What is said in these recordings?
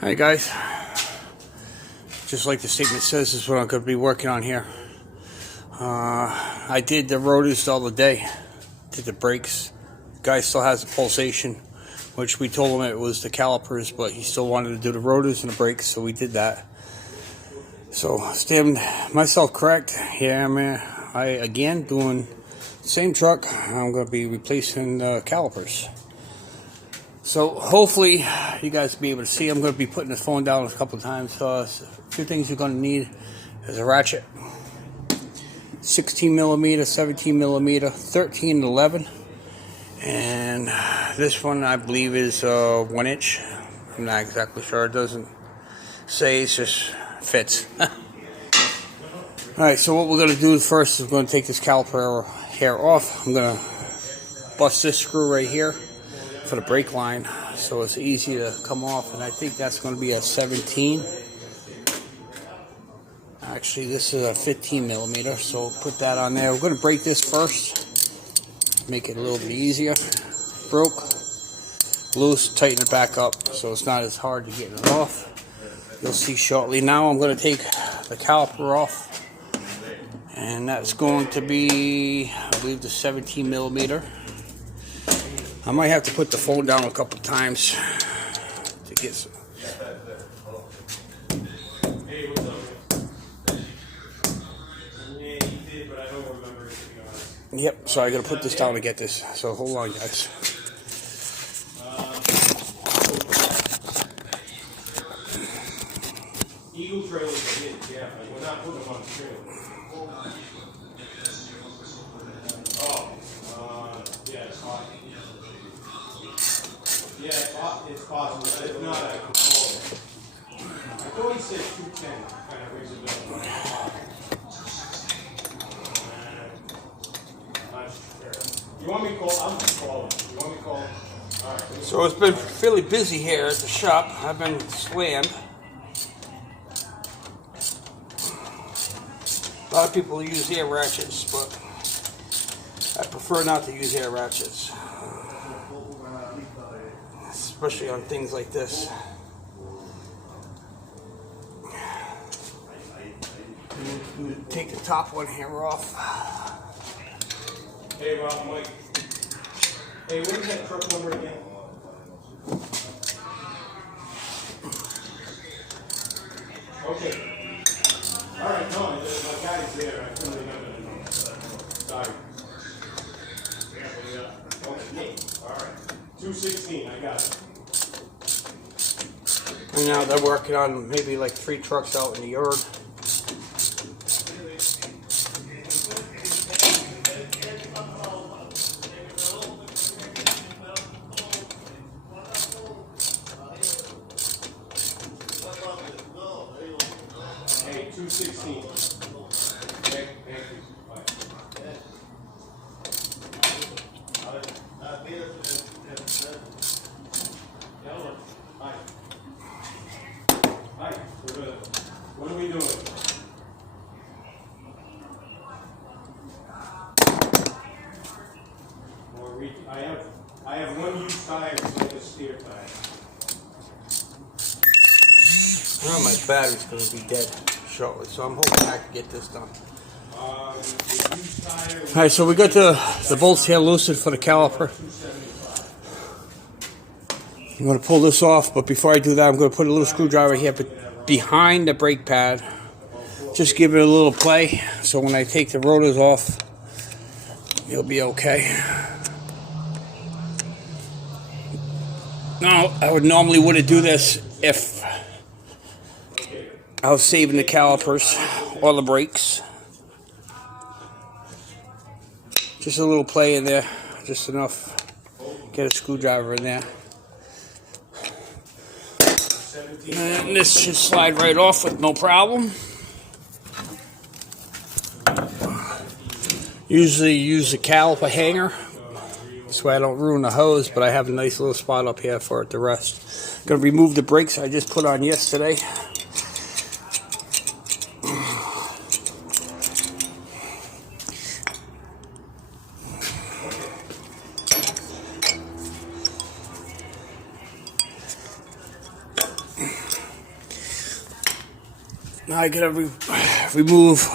Hi guys, just like the statement says, this is what I'm going to be working on here. I did the rotors the other day, did the brakes. The guy still has the pulsation, which we told him it was the calipers, but he still wanted to do the rotors and the brakes, so we did that. So stand myself correct. Here I again doing the same truck. I'm going to be replacing the calipers. So hopefully you guys will be able to see. I'm going to be putting this phone down a couple of times. A few things you're going to need is a ratchet, 16 millimeter, 17 millimeter, 13 and 11, and this one I believe is 1 inch. I'm not exactly sure. It doesn't say. It just fits. All right. So what we're going to do first is we're going to take this caliper hair off. I'm going to bust this screw right here for the brake line, so it's easy to come off, and I think that's going to be a 17. Actually, this is a 15 millimeter, so put that on there. We're going to break this first, make it a little bit easier. Broke, loose, tighten it back up so it's not as hard to get it off. You'll see shortly. Now I'm going to take the caliper off, and that's going to be, I believe, the 17 millimeter. I might have to put the phone down a couple times to get some. Hey, what's up? Yeah, you did, but I don't remember it, to be honest. Yep, so I gotta put this down to get this. So hold on, guys. Eagle trailers did, yeah, but we're not putting them on the trailer. Yeah, it's hot. Yeah, it's possible. If not, I can call it. I thought he said 210. Kind of rings a bell. Not sure. You want me to call? I'm just calling. You want me to call? All right. So it's been fairly busy here at the shop. I've been slammed. A lot of people use air ratchets, but I prefer not to use air ratchets, especially on things like this. Take the top one here off. Hey, Rob, Mike. Hey, what is that truck number again? Okay. All right, no, my guy's there. I couldn't remember the number. Sorry. Okay. All right. 216. I got it. And now they're working on maybe like 3 trucks out in the yard. Hey, 216. Thank you. Bye. Hi. Hi. We're good. What are we doing? I have one used tire and like a steer tire. Well, my battery's going to be dead shortly, so I'm hoping I can get this done. Alright, so we got the bolts here loosened for the caliper. I'm going to pull this off, but before I do that, I'm going to put a little screwdriver here behind the brake pad. Just give it a little play, so when I take the rotors off, it'll be okay. Now, I would normally wouldn't do this if I was saving the calipers or the brakes. Just a little play in there, just enough. Get a screwdriver in there. And this should slide right off with no problem. Usually use a caliper hanger. This way I don't ruin the hose, but I have a nice little spot up here for it to rest. I'm going to remove the brakes I just put on yesterday. Now I gotta remove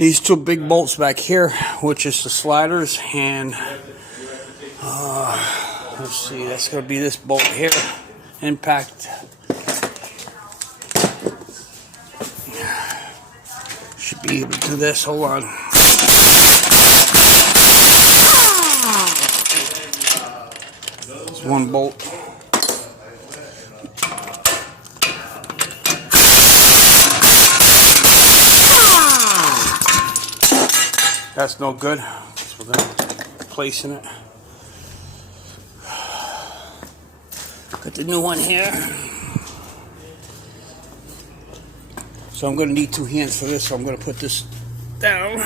these two big bolts back here, which is the sliders, and let's see, that's gonna be this bolt here, impact. Should be able to do this. Hold on. There's one bolt. That's no good. So we're going to place in it. Got the new one here. So I'm going to need two hands for this, so I'm going to put this down.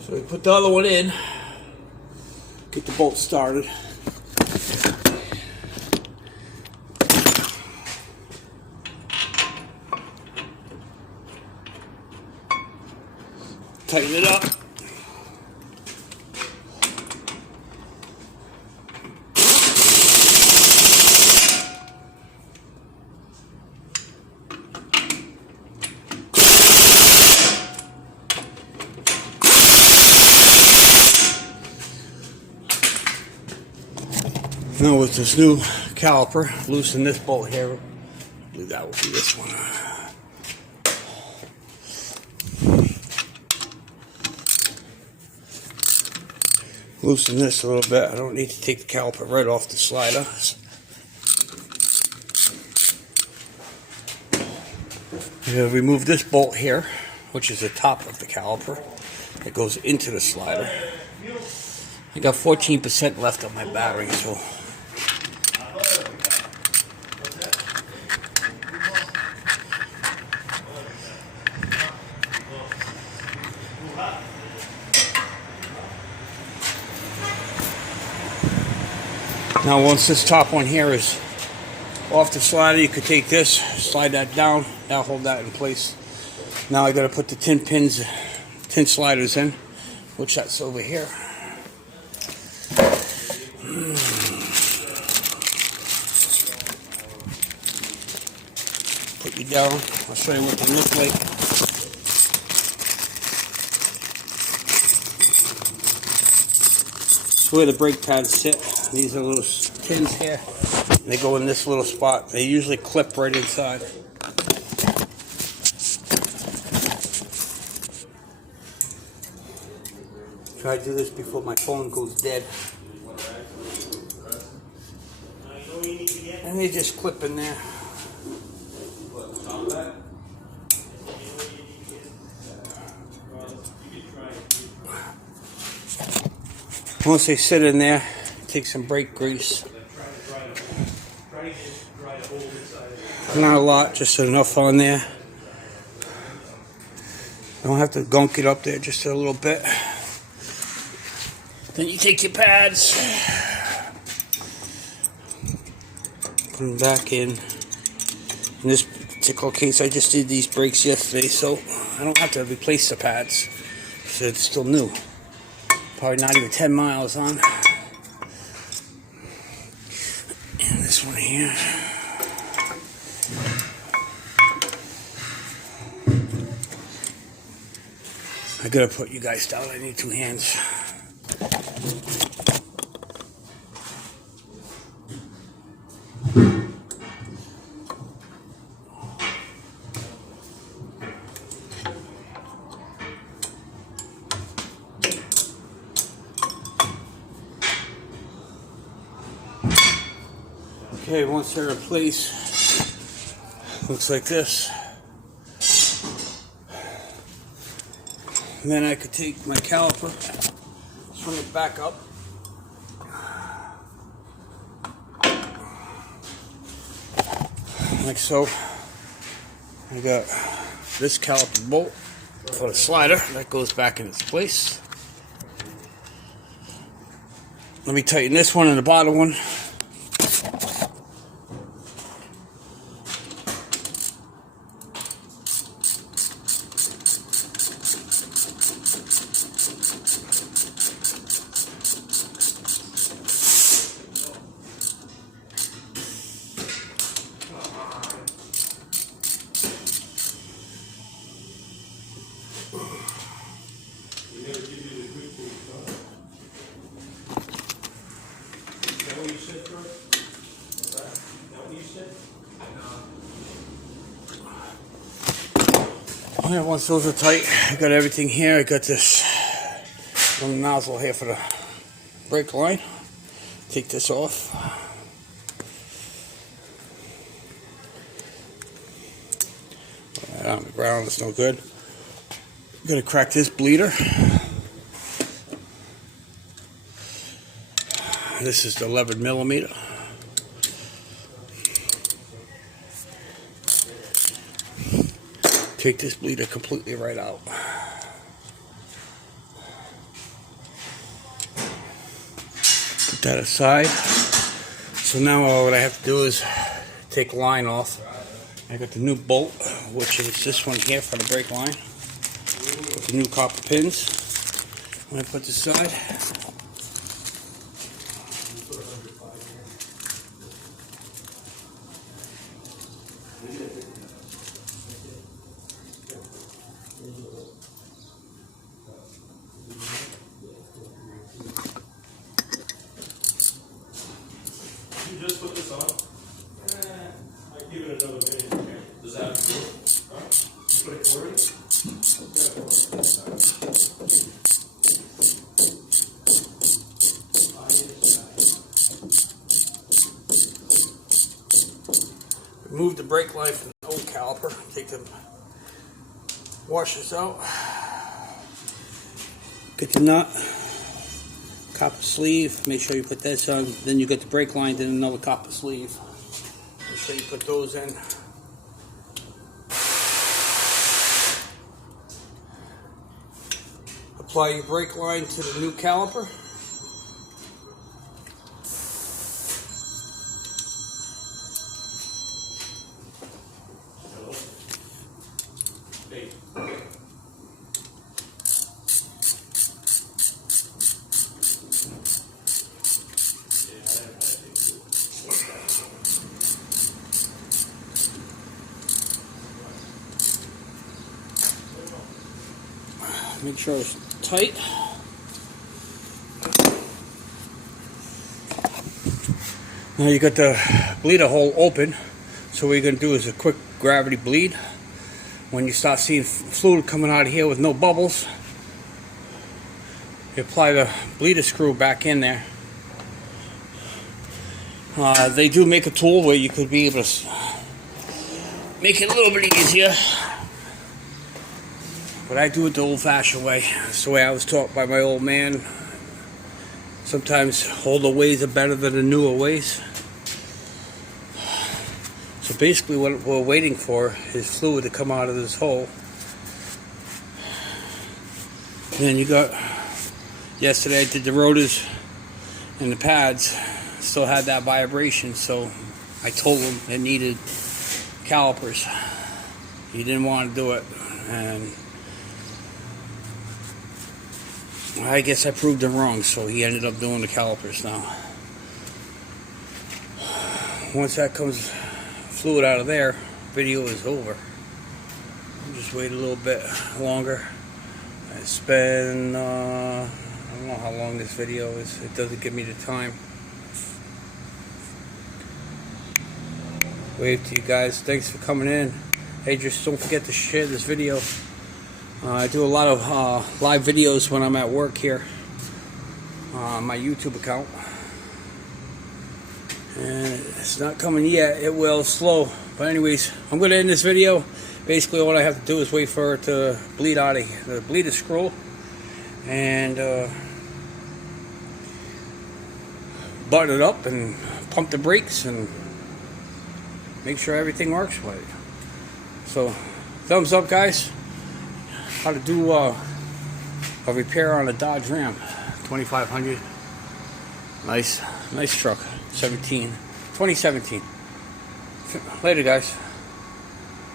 So we put the other one in, get the bolt started. Tighten it up. Now with this new caliper, loosen this bolt here. I believe that will be this one. Loosen this a little bit. I don't need to take the caliper right off the slider. I'm going to remove this bolt here, which is the top of the caliper. It goes into the slider. I got 14% left on my battery, so now once this top one here is off the slider, you could take this, slide that down, that'll hold that in place. Now I gotta put the tin sliders in, which that's over here. Put you down, I'll show you what they look like. Where the brake pads sit. These are little tins here. They go in this little spot. They usually clip right inside. Try to do this before my phone goes dead. And they just clip in there. Once they sit in there, take some brake grease. Not a lot, just enough on there. Don't have to gunk it up there, just a little bit. Then you take your pads, put them back in. In this particular case, I just did these brakes yesterday, so I don't have to replace the pads. So it's still new. Probably not even 10 miles on. And this one here. I gotta put you guys down. I need two hands. Okay, once they're in place, looks like this. And then I could take my caliper, swing it back up. Like so. I got this caliper bolt for the slider. That goes back in its place. Let me tighten this one and the bottom one. Alright, once those are tight, I got everything here. I got this little nozzle here for the brake line. Take this off. Put that on the ground, it's no good. I'm gonna crack this bleeder. This is the 11mm. Take this bleeder completely right out. Put that aside. So now what I have to do is take line off. I got the new bolt, which is this one here for the brake line. With the new copper pins. I'm going to put this aside. You just put this on? I give it another minute. Okay. Does that have to do it? Huh? You put it forward? Remove the brake line from the old caliper. Take the washers out. Get the nut. Copper sleeve. Make sure you put this on. Then you get the brake line, then another copper sleeve. Make sure you put those in. Apply your brake line to the new caliper. Hey. Make sure it's tight. Now you got the bleeder hole open. So what you're going to do is a quick gravity bleed. When you start seeing fluid coming out of here with no bubbles, you apply the bleeder screw back in there. They do make a tool where you could be able to make it a little bit easier. But I do it the old-fashioned way. It's the way I was taught by my old man. Sometimes older ways are better than the newer ways. So basically what we're waiting for is fluid to come out of this hole. And then you got, yesterday I did the rotors and the pads. Still had that vibration, so I told him it needed calipers. He didn't want to do it, and I guess I proved him wrong, so he ended up doing the calipers now. Once that comes fluid out of there, video is over. I'll just wait a little bit longer. I spend, I don't know how long this video is. It doesn't give me the time. Wave to you guys. Thanks for coming in. Hey, just don't forget to share this video. I do a lot of live videos when I'm at work here on my YouTube account. And it's not coming yet. It will, slow. But anyways, I'm going to end this video. Basically, all I have to do is wait for it to bleed out of here. The bleeder screw. And button it up and pump the brakes and make sure everything works right. So, Thumbs up, guys. How to do a repair on a Dodge Ram 2500. Nice truck. 2017. Later, guys.